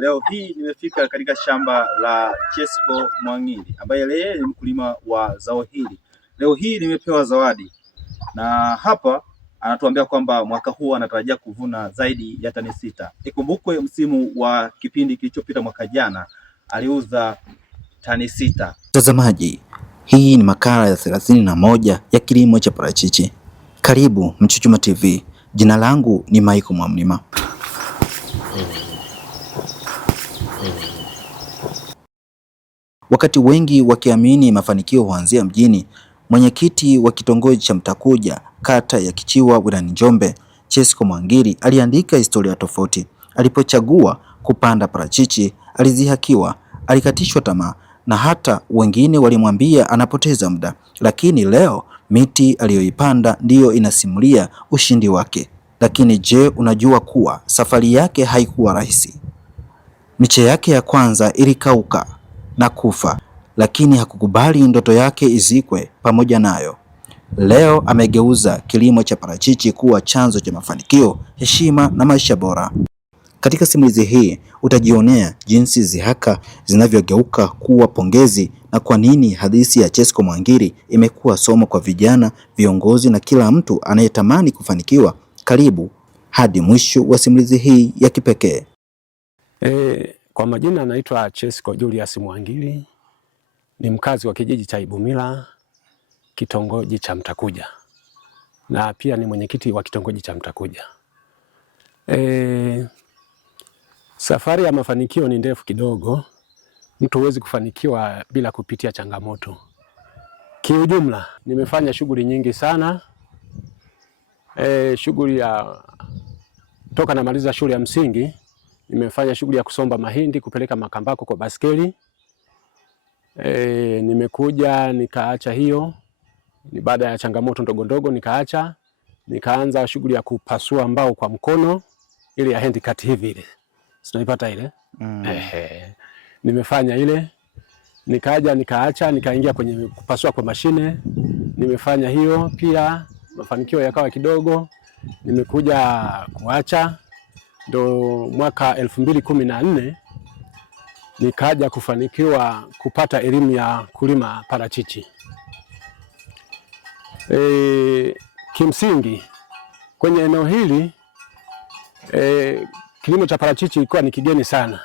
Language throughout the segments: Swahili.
Leo hii nimefika katika shamba la Chesco Mwangili ambaye yeye ni mkulima wa zao hili. Leo hii nimepewa zawadi na hapa anatuambia kwamba mwaka huu anatarajia kuvuna zaidi ya tani 6. Ikumbukwe msimu wa kipindi kilichopita mwaka jana aliuza tani 6. Mtazamaji, hii ni makala ya 31 ya kilimo cha parachichi. Karibu Mchuchuma TV. Jina langu ni Michael Mwamnima. Wakati wengi wakiamini mafanikio huanzia mjini, mwenyekiti wa kitongoji cha Mtakuja, kata ya Kichiwa, wilayani Njombe, Chesco Mwangili aliandika historia tofauti. Alipochagua kupanda parachichi, alizihakiwa, alikatishwa tamaa na hata wengine walimwambia anapoteza muda. Lakini leo miti aliyoipanda ndiyo inasimulia ushindi wake. Lakini je, unajua kuwa safari yake haikuwa rahisi? Miche yake ya kwanza ilikauka na kufa, lakini hakukubali ndoto yake izikwe pamoja nayo. Leo amegeuza kilimo cha parachichi kuwa chanzo cha mafanikio, heshima na maisha bora. Katika simulizi hii utajionea jinsi zihaka zinavyogeuka kuwa pongezi na kwa nini hadithi ya Chesco Mwangili imekuwa somo kwa vijana, viongozi na kila mtu anayetamani kufanikiwa. Karibu hadi mwisho wa simulizi hii ya kipekee. Kwa majina anaitwa Chesco Julius Mwangili, ni mkazi wa kijiji cha Ibumila, kitongoji cha Mtakuja, na pia ni mwenyekiti wa kitongoji cha Mtakuja. Safari ya mafanikio ni ndefu kidogo. Mtu huwezi kufanikiwa bila kupitia changamoto. Kiujumla, nimefanya shughuli nyingi sana. Shughuli ya toka namaliza shule ya msingi, nimefanya shughuli ya kusomba mahindi kupeleka Makambako kwa baskeli. Nimekuja nikaacha hiyo, ni baada ya changamoto ndogo ndogo nikaacha, nikaanza shughuli ya kupasua mbao kwa mkono, ile ya handicart hivi ile. Sinaipata ile? Nimefanya ile, nikaja nikaacha, nikaingia kwenye kupasua kwa mashine. Nimefanya hiyo pia, mafanikio yakawa kidogo. Nimekuja kuacha, ndo mwaka 2014 nikaja kufanikiwa kupata elimu ya kulima parachichi. Kimsingi kwenye eneo hili kilimo cha parachichi ilikuwa ni kigeni sana.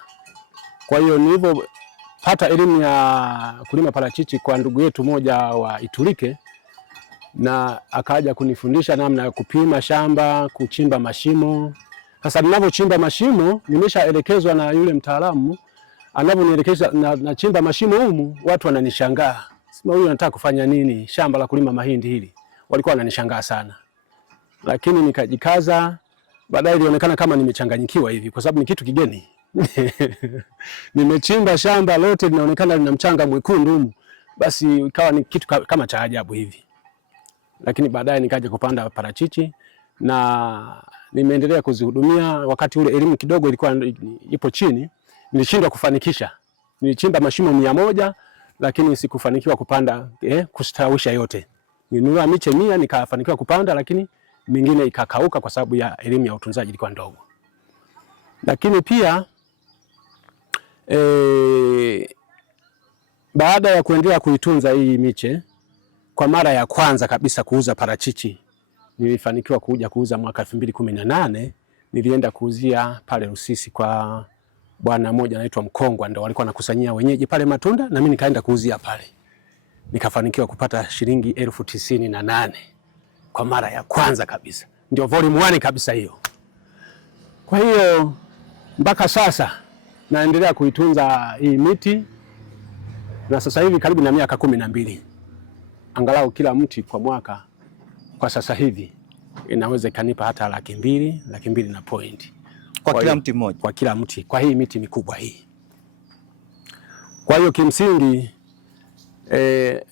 Kwa hiyo nilipopata elimu ya kulima parachichi kwa ndugu yetu moja wa Itulike, na akaja kunifundisha namna ya kupima shamba, kuchimba mashimo. Sasa ninapochimba mashimo, nimeshaelekezwa na yule mtaalamu, anaponielekeza na chimba mashimo humu, watu wananishangaa. Sema huyu anataka kufanya nini shamba la kulima mahindi hili? Walikuwa wananishangaa sana. Lakini nikajikaza, baadaye ilionekana kama nimechanganyikiwa hivi kwa sababu ni kitu kigeni. Nimechimba shamba lote linaonekana lina mchanga mwekundu humu. Basi ikawa ni kitu kama cha ajabu hivi. Lakini baadaye nikaja kupanda parachichi na nimeendelea kuzihudumia. Wakati ule elimu kidogo ilikuwa ipo chini, nilishindwa kufanikisha. Nilichimba mashimo 100 lakini sikufanikiwa kupanda kustawisha yote. Nilinunua miche 100 nikafanikiwa kupanda, lakini mingine ikakauka kwa sababu ya elimu ya utunzaji ilikuwa ndogo. Lakini pia baada ya kuendelea kuitunza hii miche, kwa mara ya kwanza kabisa kuuza parachichi nilifanikiwa kuja kuuza mwaka 2018. Nilienda kuuzia pale Rusisi kwa bwana mmoja anaitwa Mkongwa, ndio walikuwa nakusanyia wenyeji pale matunda, na mimi nikaenda kuuzia pale. Nikafanikiwa kupata shilingi 98,000 kwa mara ya kwanza kabisa. Ndio volume 1 kabisa hiyo. Kwa hiyo mpaka sasa naendelea kuitunza hii miti, na sasa hivi karibu na miaka 12. Angalau kila mti kwa mwaka kwa sasa hivi inaweza ikanipa hata 200,000, 200,000 na point. Kwa kila mti mmoja? Kwa kila mti, kwa hii miti mikubwa hii. Kwa hiyo kimsingi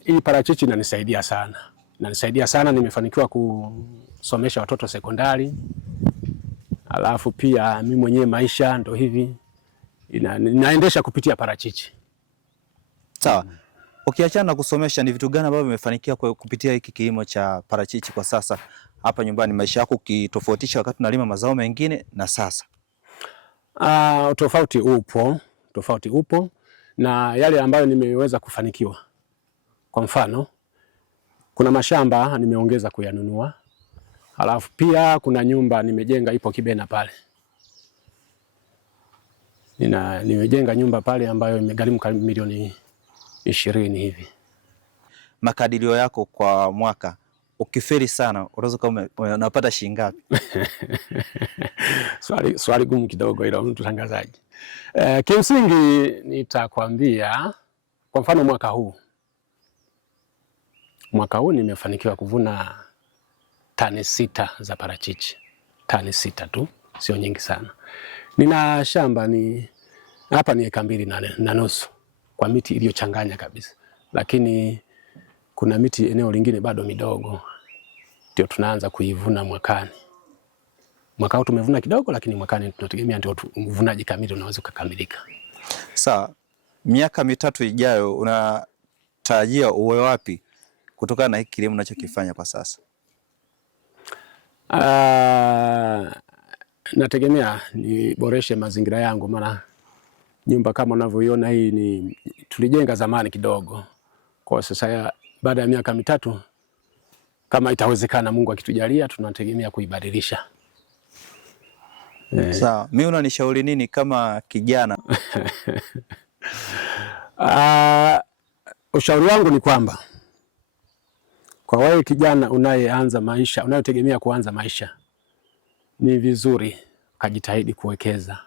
hii parachichi inanisaidia sana. Inanisaidia sana, nimefanikiwa kusomesha watoto sekondari. Alafu pia mimi mwenyewe maisha ndo hivi naendesha kupitia parachichi. Sawa. Ukiachana na kusomesha, ni vitu gani ambavyo umefanikiwa kupitia hiki kilimo cha parachichi kwa sasa hapa nyumbani, maisha yako ukitofautisha wakati unalima mazao mengine na sasa? Tofauti upo na yale ambayo nimeweza kufanikiwa. Kwa mfano, kuna mashamba nimeongeza kuyanunua, halafu pia kuna nyumba nimejenga ipo Kibena pale. Nimejenga nyumba pale ambayo imegharimu milioni 20 hivi. Makadirio yako kwa mwaka, ukifeli sana unaweza kama unapata shilingi ngapi? Swali gumu kidogo ila mtangazaji. Kimsingi nitakwambia kwa mfano mwaka huu nimefanikiwa kuvuna tani 6 za parachichi. Tani 6 tu, sio nyingi sana. Nina shamba hapa ni 2.5 kwa miti iliyochanganya kabisa. Lakini kuna miti eneo lingine bado midogo. Ndio tunaanza kuivuna mwakani. Mwaka huu tumevuna kidogo, lakini mwakani tunategemea ndio uvunaji kamili unaweza kukamilika. Sawa. Miaka 3 ijayo unatarajia uwe wapi kutokana na hiki kilimo unachokifanya kwa sasa? Nategemea niboreshe mazingira yangu, maana nyumba kama unavyoiona hii tulijenga zamani kidogo. Kwa sasa baada ya miaka 3 kama itawezekana, Mungu akitujalia, tunategemea kuibadilisha. Sawa. Mimi unanishauri nini kama kijana? Ushauri wangu ni kwamba kwa wewe kijana unayeanza maisha, unayotegemea kuanza maisha, ni vizuri kujitahidi kuwekeza.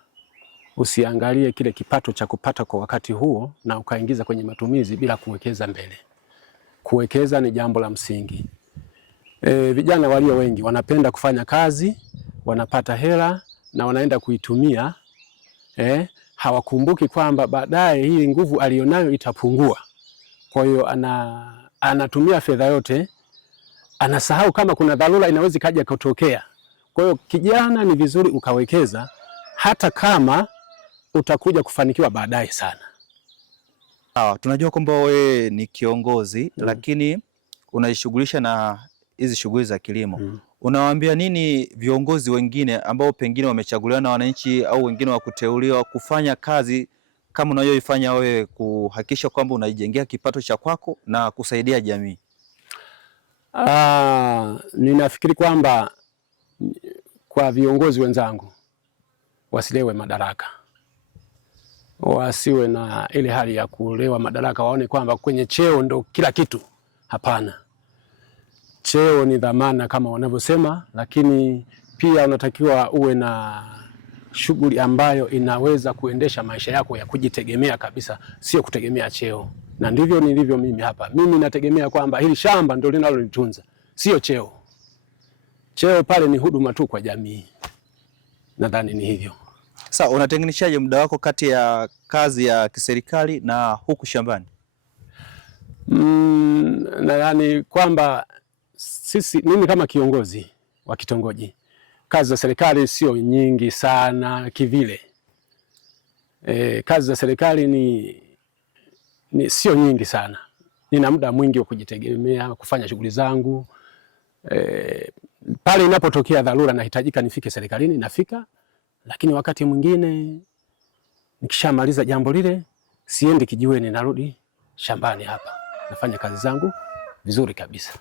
Usiangalie kile kipato cha kupata kwa wakati huo na ukaingiza kwenye matumizi bila kuwekeza mbele. Kuwekeza ni jambo la msingi. Vijana walio wengi wanapenda kufanya kazi, wanapata hela na wanaenda kuitumia. Hawakumbuki kwamba baadaye hii nguvu alionayo itapungua. Kwa hiyo anatumia fedha yote, anasahau kama kuna dharura inaweza kaja kutokea. Kwa hiyo kijana, ni vizuri ukawekeza hata kama utakuja kufanikiwa baadaye sana. Tunajua kwamba wewe ni kiongozi lakini unajishughulisha na hizi shughuli za kilimo. Unawaambia nini viongozi wengine ambao pengine wamechaguliwa na wananchi au wengine wa kuteuliwa kufanya kazi kama unayoifanya wewe, kuhakikisha kwamba unajengea kipato cha kwako na kusaidia jamii? Ninafikiri kwamba kwa viongozi wenzangu wasilewe madaraka. Wasiwe na ile hali ya kulewa madaraka, waone kwamba kwenye cheo ndo kila kitu. Hapana. Cheo ni dhamana kama wanavyosema, lakini pia unatakiwa uwe na shughuli ambayo inaweza kuendesha maisha yako ya kujitegemea kabisa, sio kutegemea cheo. Na ndivyo nilivyo mimi hapa. Mimi nategemea kwamba hili shamba ndio linalonitunza, sio cheo. Cheo pale ni huduma tu kwa jamii. Nadhani ni hivyo. Sasa unatenganishaje muda wako kati ya kazi ya kiserikali na huku shambani? Nadhani kwamba mimi kama kiongozi wa kitongoji, kazi za serikali sio nyingi sana kivile. Kazi za serikali ni sio nyingi sana. Nina muda mwingi wa kujitegemea, kufanya shughuli zangu. Pale inapotokea dharura nahitajika nifike serikalini, nafika. Lakini wakati mwingine nikishamaliza jambo lile, siendi kijiweni, narudi shambani hapa. Nafanya kazi zangu vizuri kabisa.